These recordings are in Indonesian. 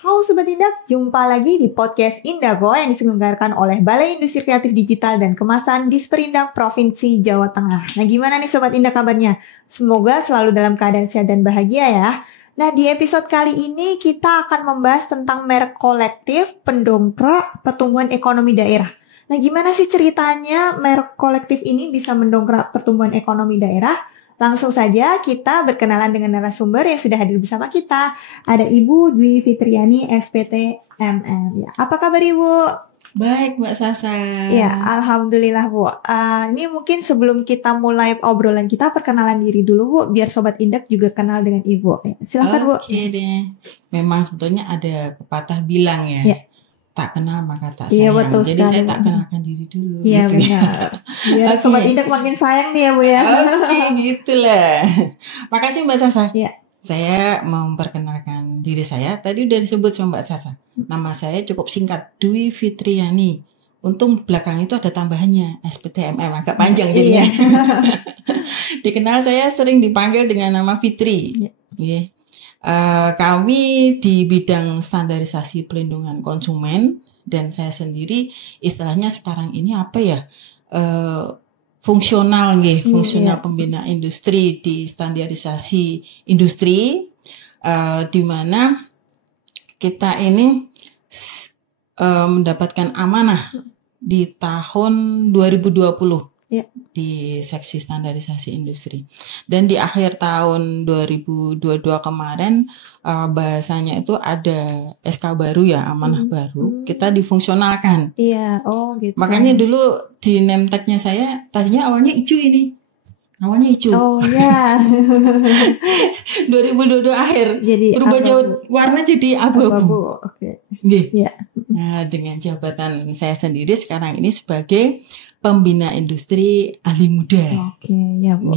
Halo Sobat Indak, jumpa lagi di podcast Indago yang diselenggarakan oleh Balai Industri Kreatif Digital dan Kemasan Disperindak Provinsi Jawa Tengah. Nah gimana nih Sobat Indak kabarnya? Semoga selalu dalam keadaan sehat dan bahagia ya. Nah di episode kali ini kita akan membahas tentang merek kolektif pendongkrak pertumbuhan ekonomi daerah. Nah gimana sih ceritanya merek kolektif ini bisa mendongkrak pertumbuhan ekonomi daerah? Langsung saja kita berkenalan dengan narasumber yang sudah hadir bersama kita. Ada Ibu Dwi Fitriani, SPT MM. Ya, apa kabar Ibu? Baik Mbak Sasa. Ya, Alhamdulillah Bu. Ini mungkin sebelum kita mulai obrolan kita, perkenalan diri dulu Bu, biar Sobat Indak juga kenal dengan Ibu. Ya, silakan Bu. Oke deh. Memang sebetulnya ada pepatah bilang ya. Tak kenal maka tak sayang. Iya, betul Jadi sekali. saya tak kenalkan diri dulu. Iya gitu benar. Biar Sobat Indak makin sayang nih ya Bu ya. Oke, gitulah. Makasih Mbak Sasa. Iya. Saya memperkenalkan diri saya. Tadi udah disebut sama Mbak Sasa. Nama saya cukup singkat, Dwi Fitriani. Untung belakang itu ada tambahannya, SPTMM, agak panjang jadinya. Dikenal saya sering dipanggil dengan nama Fitri. Yeah. Kami di bidang standarisasi pelindungan konsumen, dan saya sendiri istilahnya sekarang ini apa ya, fungsional pembina industri di standarisasi industri, di mana kita ini mendapatkan amanah di tahun 2020 di seksi standarisasi industri, dan di akhir tahun 2022 kemarin bahasanya itu ada SK baru ya, amanah baru, kita difungsionalkan. Iya, oh gitu. Makanya dulu di name tag-nya saya tadinya awalnya hijau ini. Awalnya hijau. Oh ya. 2022 akhir Jadi berubah warna jadi abu-abu. Oke. Yeah. Nah, dengan jabatan saya sendiri sekarang ini sebagai pembina industri ahli muda. Oke, ya Bu.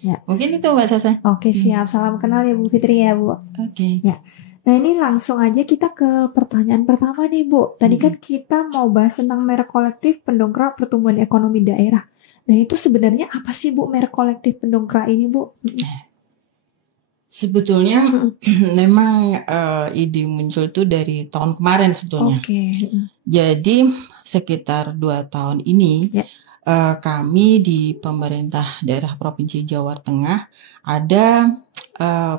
Ya. Mungkin itu Mbak Sasa. Oke, siap. Salam kenal ya Bu Fitri ya Bu. Oke. Ya. Nah ini langsung aja kita ke pertanyaan pertama nih Bu. Tadi kan kita mau bahas tentang merek kolektif pendongkrak pertumbuhan ekonomi daerah. Nah itu sebenarnya apa sih Bu merek kolektif pendongkrak ini Bu? Sebetulnya memang ide muncul tuh dari tahun kemarin sebetulnya. Jadi sekitar 2 tahun ini kami di pemerintah daerah Provinsi Jawa Tengah ada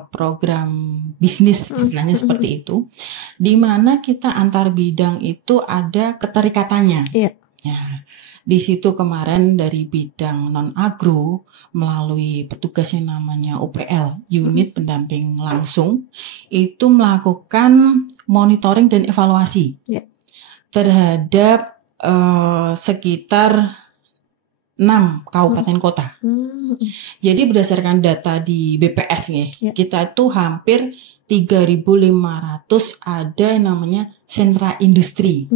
program bisnis istilahnya seperti itu, di mana kita antar bidang itu ada keterikatannya. Ya. Di situ kemarin dari bidang non-agro melalui petugas yang namanya UPL, unit pendamping langsung, itu melakukan monitoring dan evaluasi terhadap sekitar 6 kabupaten kota. Jadi berdasarkan data di BPS kita itu hampir 3.500 ada yang namanya sentra industri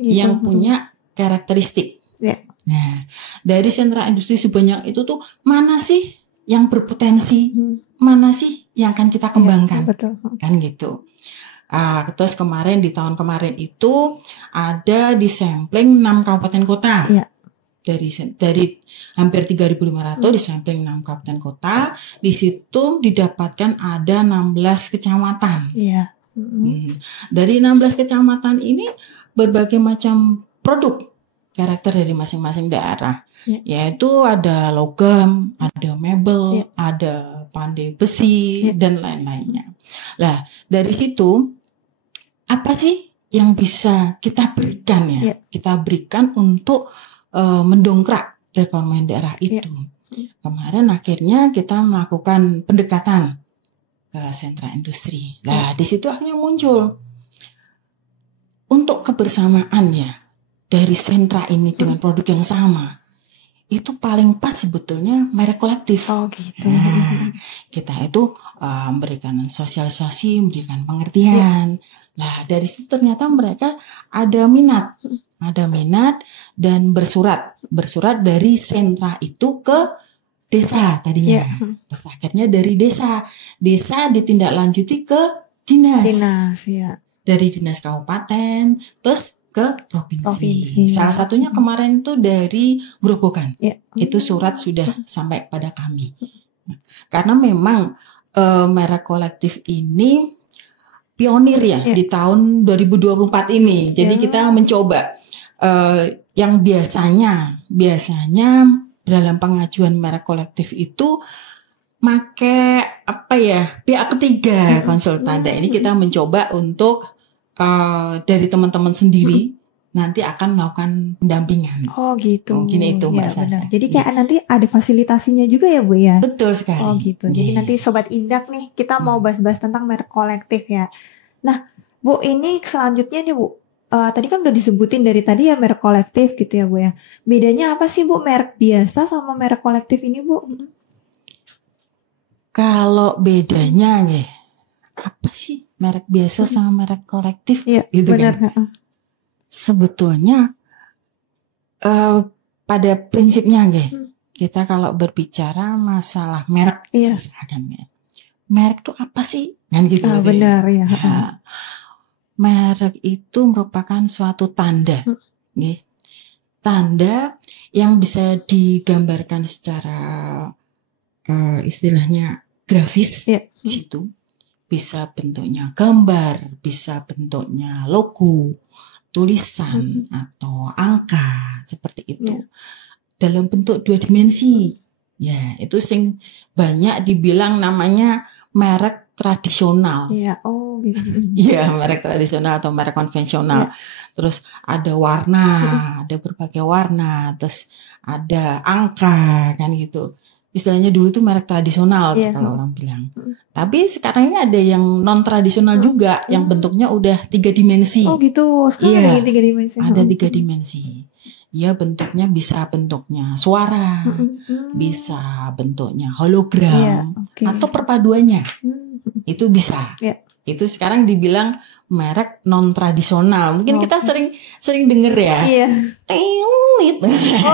yang punya karakteristik. Nah, dari sentra industri sebanyak itu tuh mana sih yang berpotensi, mana sih yang akan kita kembangkan, kan gitu. Terus kemarin di tahun kemarin itu ada di sampling 6 kabupaten kota. Dari hampir 3.500 di sampling 6 kabupaten kota, di situ didapatkan ada 16 kecamatan. Dari 16 kecamatan ini berbagai macam produk karakter dari masing-masing daerah, yaitu ada logam, ada mebel, ada pandai besi, dan lain-lainnya. Lah, dari situ apa sih yang bisa kita berikan kita berikan untuk mendongkrak perekonomian daerah itu. Kemarin akhirnya kita melakukan pendekatan ke sentra industri. Nah, di situ akhirnya muncul untuk kebersamaan dari sentra ini dengan produk yang sama, itu paling pas sebetulnya merek kolektif. Kita itu memberikan sosialisasi, memberikan pengertian. Nah, dari situ ternyata mereka ada minat dan bersurat dari sentra itu ke desa tadinya. Terus akhirnya dari desa ditindaklanjuti ke dinas. Dari dinas kabupaten, terus ke provinsi. Salah satunya kemarin tuh dari Grobogan. Itu surat sudah sampai pada kami. Karena memang merek kolektif ini pionir ya di tahun 2024 ini. Jadi kita mencoba yang biasanya dalam pengajuan merek kolektif itu make pihak ketiga konsultan. Dan ini kita mencoba untuk dari teman-teman sendiri nanti akan melakukan pendampingan. Oh gitu. Mungkin itu Mbak Sasa. Benar. Jadi kayak nanti ada fasilitasinya juga ya Bu ya? Betul sekali. Oh gitu. Jadi nanti Sobat Indak nih kita mau bahas-bahas tentang merek kolektif ya. Nah Bu, ini selanjutnya nih Bu. Tadi kan udah disebutin dari tadi ya merek kolektif gitu ya Bu ya. Bedanya apa sih Bu merek biasa sama merek kolektif ini Bu? Kalau bedanya apa sih merek biasa sama merek kolektif? Iya, gitu benar. Kan? Sebetulnya pada prinsipnya kita kalau berbicara masalah merek, merek itu apa sih? Kan gitu. Benar ya. Merek itu merupakan suatu tanda, tanda yang bisa digambarkan secara istilahnya grafis di situ. Bisa bentuknya gambar, bisa bentuknya logo, tulisan atau angka seperti itu. Dalam bentuk 2 dimensi. Ya, itu sing banyak dibilang namanya merek tradisional. Iya, gitu. Iya, merek tradisional atau merek konvensional. Terus ada warna, ada berbagai warna, terus ada angka kan gitu. Istilahnya dulu tuh merek tradisional kalau orang bilang. Tapi sekarang ini ada yang non tradisional juga, yang bentuknya udah 3 dimensi. Oh gitu, sekarang ada 3 dimensi. Ada 3 dimensi. Ya bentuknya bisa bentuknya suara, bisa bentuknya hologram, atau perpaduannya. Itu bisa. Itu sekarang dibilang merek non tradisional. Mungkin kita sering denger ya. Oh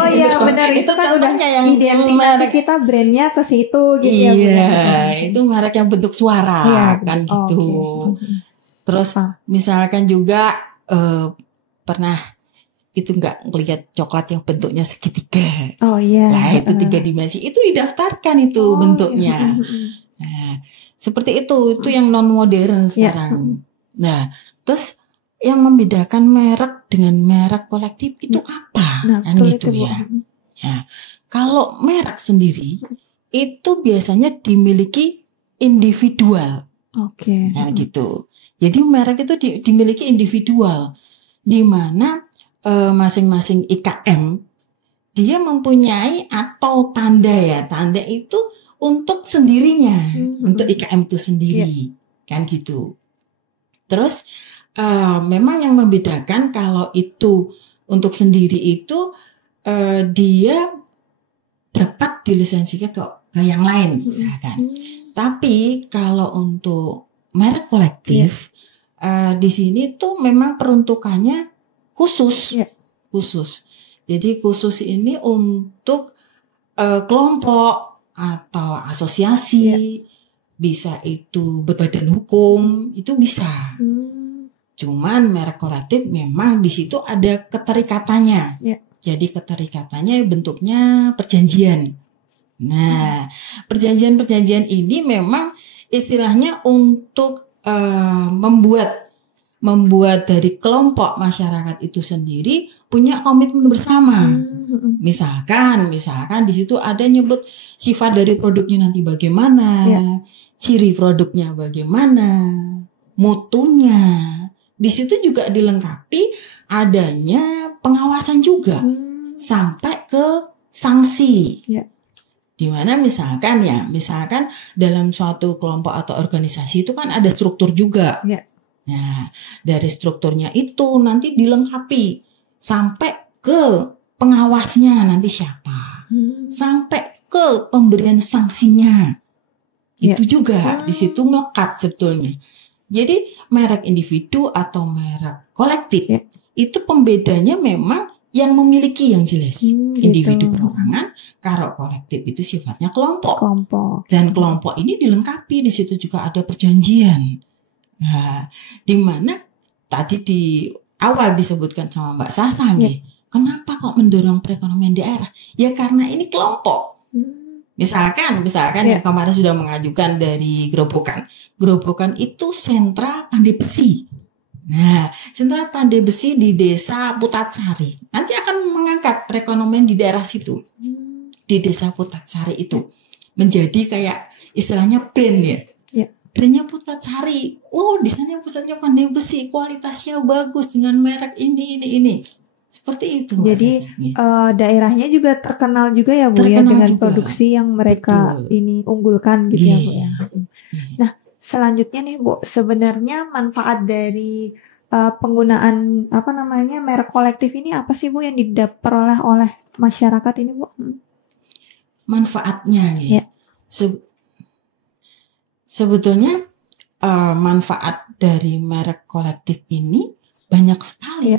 iya benar, itu kan udah yang identitas kita brandnya ke situ gitu ya. Iya, itu merek yang bentuk suara kan gitu. Terus misalkan juga pernah itu nggak ngelihat coklat yang bentuknya segitiga. Oh iya. Nah itu 3 dimensi, itu didaftarkan itu bentuknya. Nah seperti itu yang non modern sekarang. Nah terus yang membedakan merek dengan merek kolektif itu apa? Kan gitu ya. Ya. Kalau merek sendiri itu biasanya dimiliki individual. Nah gitu. Jadi merek itu dimiliki individual, di mana masing-masing IKM dia mempunyai atau tanda itu untuk sendirinya, untuk IKM itu sendiri, kan gitu. Terus memang yang membedakan kalau itu untuk sendiri itu dia dapat dilisensikan ke yang lain, misalkan. Tapi kalau untuk merek kolektif di sini tuh memang peruntukannya khusus. Jadi khusus ini untuk kelompok atau asosiasi, bisa itu berbadan hukum, itu bisa. Cuman merek kolektif memang di situ ada keterikatannya. Jadi keterikatannya bentuknya perjanjian. Nah, perjanjian-perjanjian ini memang istilahnya untuk membuat dari kelompok masyarakat itu sendiri punya komitmen bersama. Misalkan di situ ada nyebut sifat dari produknya nanti bagaimana, ciri produknya bagaimana, mutunya. Di situ juga dilengkapi adanya pengawasan juga sampai ke sanksi. Di mana misalkan dalam suatu kelompok atau organisasi itu kan ada struktur juga. Nah, dari strukturnya itu nanti dilengkapi sampai ke pengawasnya nanti siapa, sampai ke pemberian sanksinya. Itu juga di situ melekat sebetulnya. Jadi merek individu atau merek kolektif itu pembedanya memang yang memiliki yang jelas. Individu perorangan, kalau kolektif itu sifatnya kelompok. Dan kelompok ini dilengkapi, di situ juga ada perjanjian. Nah, di mana tadi di awal disebutkan sama Mbak Sasa, kenapa kok mendorong perekonomian daerah? Ya karena ini kelompok. Misalkan yang kemarin sudah mengajukan dari Gerobokan itu sentra pandai besi. Nah, sentra pandai besi di desa Putatsari nanti akan mengangkat perekonomian di daerah situ, di desa Putatsari itu menjadi kayak istilahnya brand ya. Brandnya Putatsari. Oh, di sana pusatnya pandai besi, kualitasnya bagus dengan merek ini. Seperti itu. Jadi daerahnya juga terkenal juga ya Bu ya dengan juga produksi yang mereka ini unggulkan gitu ya Bu ya. Nah, selanjutnya nih Bu, sebenarnya manfaat dari penggunaan merek kolektif ini apa sih Bu yang diperoleh oleh masyarakat ini Bu? Manfaatnya ya. Sebetulnya manfaat dari merek kolektif ini banyak sekali.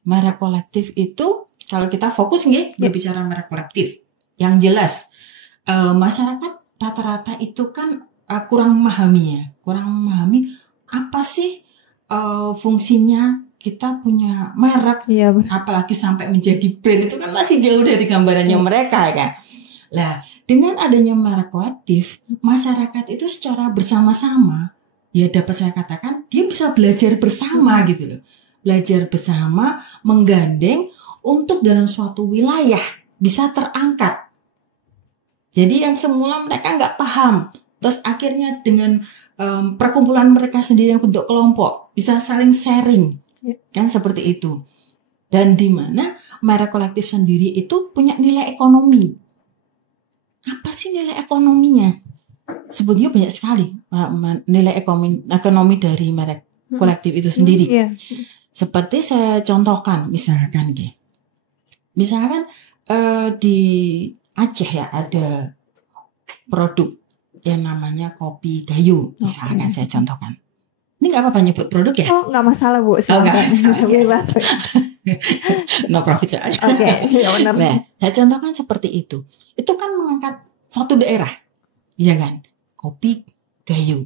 Merek kolektif itu kalau kita fokus berbicara merek kolektif, yang jelas masyarakat rata-rata itu kan kurang memahami apa sih fungsinya kita punya merek, apalagi sampai menjadi brand itu kan masih jauh dari gambarannya mereka kan. Lah, dengan adanya merek kolektif, masyarakat itu secara bersama-sama, ya dapat saya katakan dia bisa belajar bersama gitu loh. Belajar bersama, menggandeng untuk dalam suatu wilayah bisa terangkat. Jadi yang semula mereka nggak paham, terus akhirnya dengan perkumpulan mereka sendiri yang bentuk kelompok bisa saling sharing, kan seperti itu. Dan di mana merek kolektif sendiri itu punya nilai ekonomi. Apa sih nilai ekonominya? Sebetulnya banyak sekali nilai ekonomi dari merek kolektif itu sendiri. Seperti saya contohkan, misalkan di Aceh ya ada produk yang namanya kopi gayo, misalkan saya contohkan. Ini nggak apa-apa nyebut produk ya? Oh, nggak masalah Bu. Nggak masalah. No profit soalnya. Ya benar. Nah, saya contohkan seperti itu. Itu kan mengangkat suatu daerah, iya kan? Kopi gayo.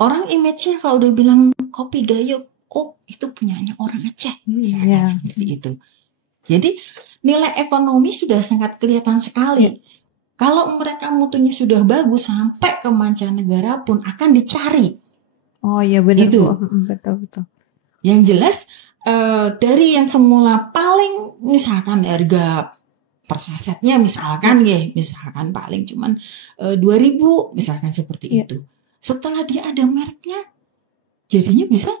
Orang image-nya kalau udah bilang kopi gayo, oh itu punyanya orang Aceh, seperti itu. Jadi nilai ekonomi sudah sangat kelihatan sekali. Kalau mereka mutunya sudah bagus sampai ke mancanegara pun akan dicari. Oh iya benar itu. Betul. Yang jelas dari yang semula paling misalkan harga per sasetnya misalkan paling cuman 2.000 misalkan seperti itu. Setelah dia ada mereknya jadinya bisa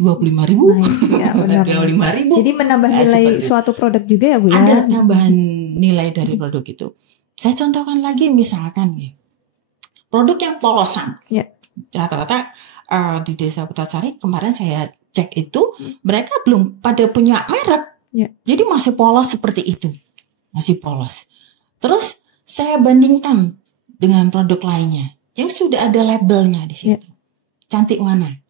25.000. Ya, benar. 25.000. Jadi menambah nilai suatu produk juga ya Bu ya. Ada tambahan nilai dari produk itu. Saya contohkan lagi misalkan produk yang polosan. Rata-rata di desa Putatsari kemarin saya cek itu mereka belum pada punya merek. Jadi masih polos seperti itu. Masih polos. Terus saya bandingkan dengan produk lainnya yang sudah ada labelnya di situ. Cantik mana?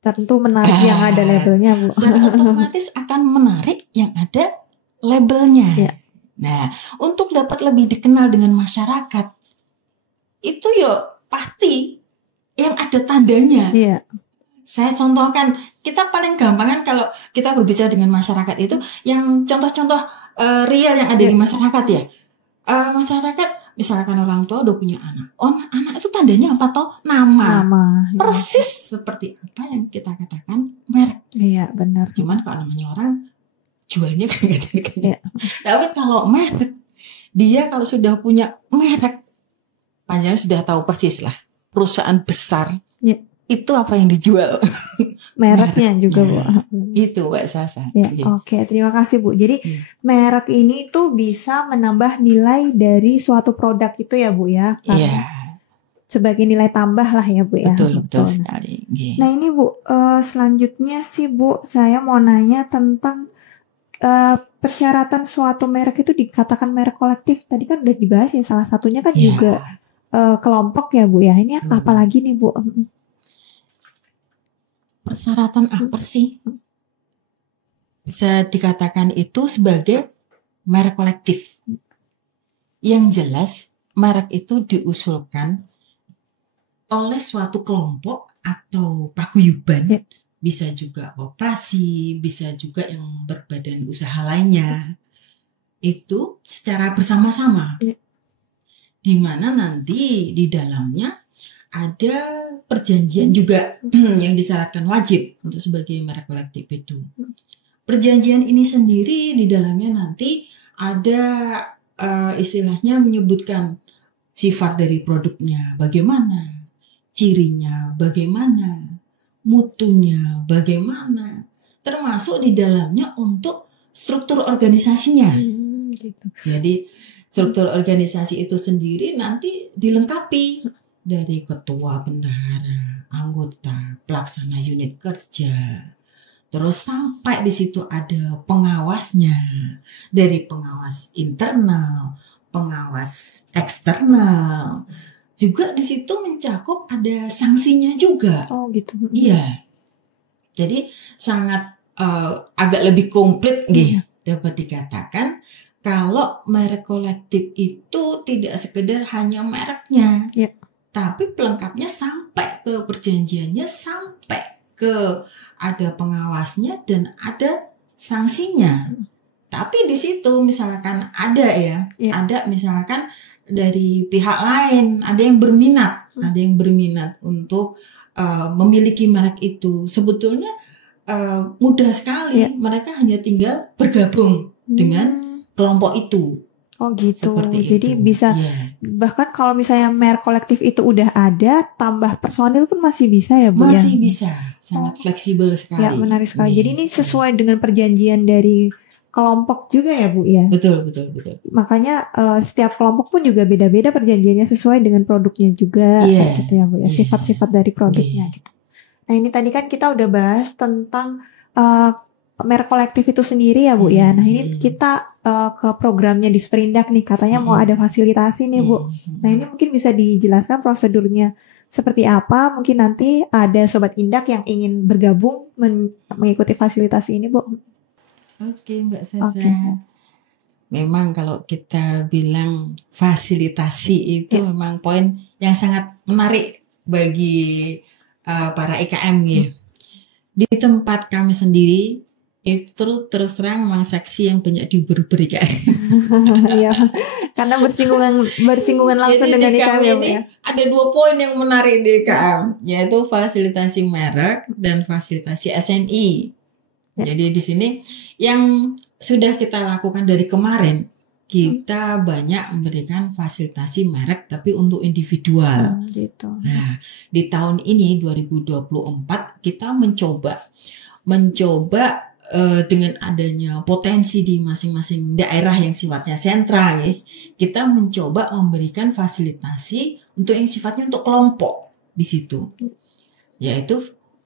Tentu menarik yang ada labelnya Bu. Secara otomatis akan menarik yang ada labelnya. Nah, untuk dapat lebih dikenal dengan masyarakat itu pasti yang ada tandanya. Saya contohkan, kita paling gampang kan kalau kita berbicara dengan masyarakat itu yang contoh-contoh real yang ada di masyarakat ya. Masyarakat misalkan orang tua udah punya anak. Oh, anak itu tandanya apa toh? Nama. Persis seperti apa yang kita katakan merek. Iya, benar. Cuman kalau namanya orang jualnya kadang-kadang. Tapi kalau merek, dia kalau sudah punya merek, panjangnya sudah tahu persis lah. Perusahaan besar itu apa yang dijual. Mereknya juga Bu. Itu Mbak Sasa. Oke, terima kasih Bu. Jadi merek ini tuh bisa menambah nilai dari suatu produk itu ya Bu ya. Sebagai nilai tambah lah ya Bu ya. Betul sekali. Nah ini Bu, selanjutnya sih Bu, saya mau nanya tentang persyaratan suatu merek itu dikatakan merek kolektif. Tadi kan udah dibahas ya, salah satunya kan juga kelompok ya Bu ya. Ini apa lagi nih Bu? Persyaratan apa sih? Bisa dikatakan itu sebagai merek kolektif. Yang jelas, merek itu diusulkan oleh suatu kelompok atau paguyuban. Bisa juga koperasi, bisa juga yang berbadan usaha lainnya. itu secara bersama-sama, di mana nanti di dalamnya ada perjanjian juga yang disyaratkan wajib untuk sebagai merek kolektif itu. Perjanjian ini sendiri di dalamnya nanti ada istilahnya menyebutkan sifat dari produknya bagaimana, cirinya bagaimana, mutunya bagaimana, termasuk di dalamnya untuk struktur organisasinya. Gitu. Jadi struktur organisasi itu sendiri nanti dilengkapi dari ketua bendahara, anggota, pelaksana unit kerja. Terus sampai di situ ada pengawasnya, dari pengawas internal, pengawas eksternal. Juga di situ mencakup ada sanksinya juga. Oh gitu. Iya. Jadi sangat agak lebih komplit gitu. Dapat dikatakan kalau merek kolektif itu tidak sekedar hanya mereknya, tapi pelengkapnya sampai ke perjanjiannya, sampai ke ada pengawasnya dan ada sanksinya. Tapi di situ misalkan ada ada misalkan dari pihak lain, ada yang berminat untuk memiliki merek itu. Sebetulnya mudah sekali, mereka hanya tinggal bergabung dengan kelompok itu. Oh gitu. Seperti Jadi itu. bisa bahkan kalau misalnya merek kolektif itu udah ada, tambah personil pun masih bisa ya Bu? Masih bisa, sangat fleksibel sekali. Ya menarik sekali. Jadi ini sesuai dengan perjanjian dari kelompok juga ya Bu ya? Betul. Makanya setiap kelompok pun juga beda-beda perjanjiannya sesuai dengan produknya juga, kayak gitu ya Bu ya. Sifat-sifat dari produknya gitu. Nah ini tadi kan kita udah bahas tentang merek kolektif itu sendiri ya Bu ya. Nah ini kita ke programnya di Sperindak nih, katanya mau ada fasilitasi nih Bu. Nah ini mungkin bisa dijelaskan prosedurnya seperti apa. Mungkin nanti ada Sobat Indak yang ingin bergabung mengikuti fasilitasi ini Bu. Oke Mbak Sasa. Memang kalau kita bilang fasilitasi itu memang poin yang sangat menarik bagi para IKM ya. Di tempat kami sendiri itu terus terang memang seksi yang banyak diuber-uber IKM. Iya, karena bersinggungan langsung jadi dengan IKM ya Bu ya. Ada 2 poin yang menarik di IKM, yaitu fasilitasi merek dan fasilitasi SNI. Jadi di sini yang sudah kita lakukan dari kemarin, kita banyak memberikan fasilitasi merek tapi untuk individual. Gitu. Nah, di tahun ini 2024 kita mencoba dengan adanya potensi di masing-masing daerah yang sifatnya sentral ya, kita mencoba memberikan fasilitasi untuk yang sifatnya untuk kelompok di situ, yaitu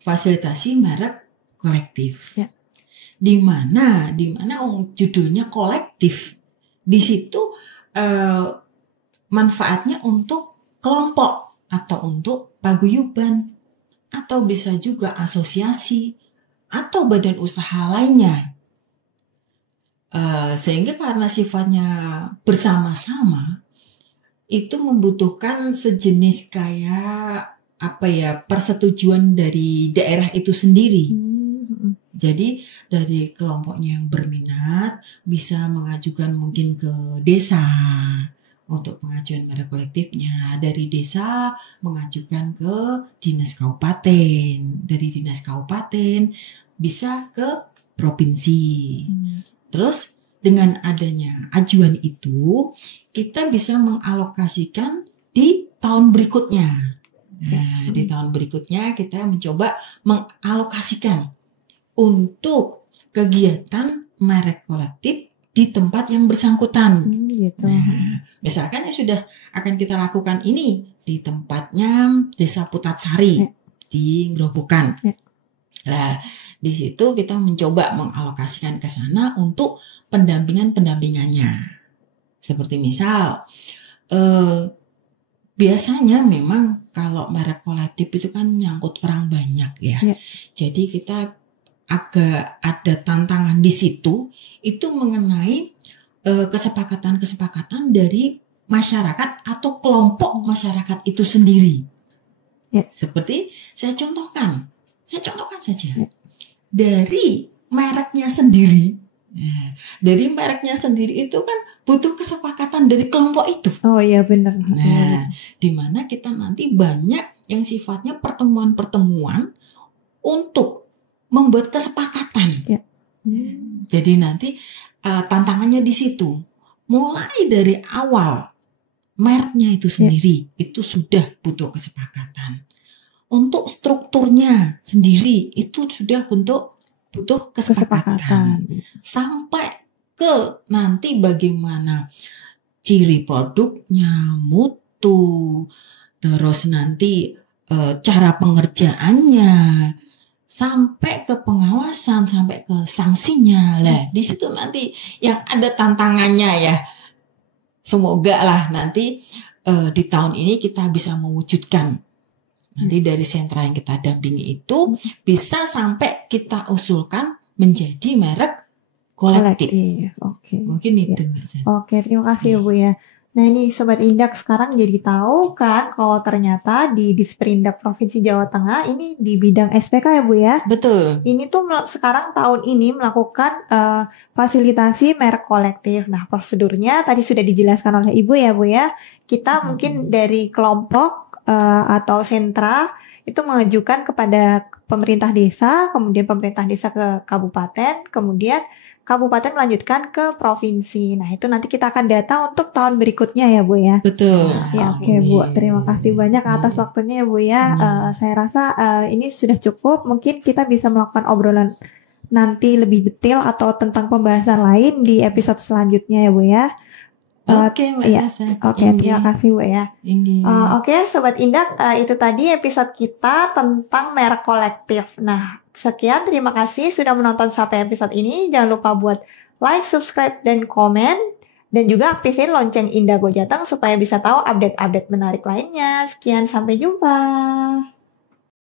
fasilitasi merek kolektif. Di mana judulnya kolektif, di situ manfaatnya untuk kelompok atau untuk paguyuban atau bisa juga asosiasi atau badan usaha lainnya, sehingga karena sifatnya bersama-sama itu membutuhkan sejenis kayak persetujuan dari daerah itu sendiri. Jadi dari kelompoknya yang berminat bisa mengajukan mungkin ke desa untuk pengajuan merek kolektifnya, dari desa mengajukan ke dinas kabupaten, dari dinas kabupaten bisa ke provinsi. Terus dengan adanya ajuan itu kita bisa mengalokasikan di tahun berikutnya. Nah, di tahun berikutnya kita mencoba mengalokasikan untuk kegiatan merek kolektif di tempat yang bersangkutan. Gitu. Nah, misalkan yang sudah akan kita lakukan ini di tempatnya Desa Putatsari di Grobogan. Nah, di situ kita mencoba mengalokasikan ke sana untuk pendampingannya. Seperti misal, biasanya memang kalau merek kolektif itu kan nyangkut orang banyak ya. Jadi kita agak ada tantangan di situ itu mengenai kesepakatan dari masyarakat atau kelompok masyarakat itu sendiri. Seperti saya contohkan saja. Dari mereknya sendiri Nah, dari mereknya sendiri itu kan butuh kesepakatan dari kelompok itu. Oh iya benar. Nah, di mana kita nanti banyak yang sifatnya pertemuan-pertemuan untuk membuat kesepakatan. Ya. Jadi nanti tantangannya di situ. Mulai dari awal mereknya itu sendiri itu sudah butuh kesepakatan. Untuk strukturnya sendiri itu sudah butuh kesepakatan. Sampai ke nanti bagaimana ciri produknya, mutu, terus nanti cara pengerjaannya, sampai ke pengawasan, sampai ke sanksinya lah. Di situ nanti yang ada tantangannya ya. Semoga lah nanti di tahun ini kita bisa mewujudkan. Nanti dari sentra yang kita dampingi itu bisa sampai kita usulkan menjadi merek kolektif. Oke. Mungkin itu Mbak Jan. Oke, terima kasih Bu ya. Nah ini Sobat Indak sekarang jadi tahu kan kalau ternyata di Disperindak Provinsi Jawa Tengah ini di bidang SPK ya Bu ya. Betul. Ini tuh sekarang tahun ini melakukan fasilitasi merek kolektif. Nah prosedurnya tadi sudah dijelaskan oleh Ibu ya Bu ya. Kita mungkin dari kelompok atau sentra itu mengajukan kepada pemerintah desa, kemudian pemerintah desa ke kabupaten, kemudian kabupaten melanjutkan ke provinsi. Nah, itu nanti kita akan data untuk tahun berikutnya ya, Bu ya. Betul. Ya, oke, Bu. Terima kasih banyak atas waktunya ya, Bu ya. Saya rasa ini sudah cukup. Mungkin kita bisa melakukan obrolan nanti lebih detail atau tentang pembahasan lain di episode selanjutnya ya, Bu ya. Oke, Mbak Sasa. Oke, terima kasih Bu ya. Oke, Sobat Indak, itu tadi episode kita tentang merek kolektif. Nah, sekian, terima kasih sudah menonton sampai episode ini. Jangan lupa buat like, subscribe, dan komen. Dan juga aktifin lonceng Indago Jateng supaya bisa tahu update-update menarik lainnya. Sekian, sampai jumpa.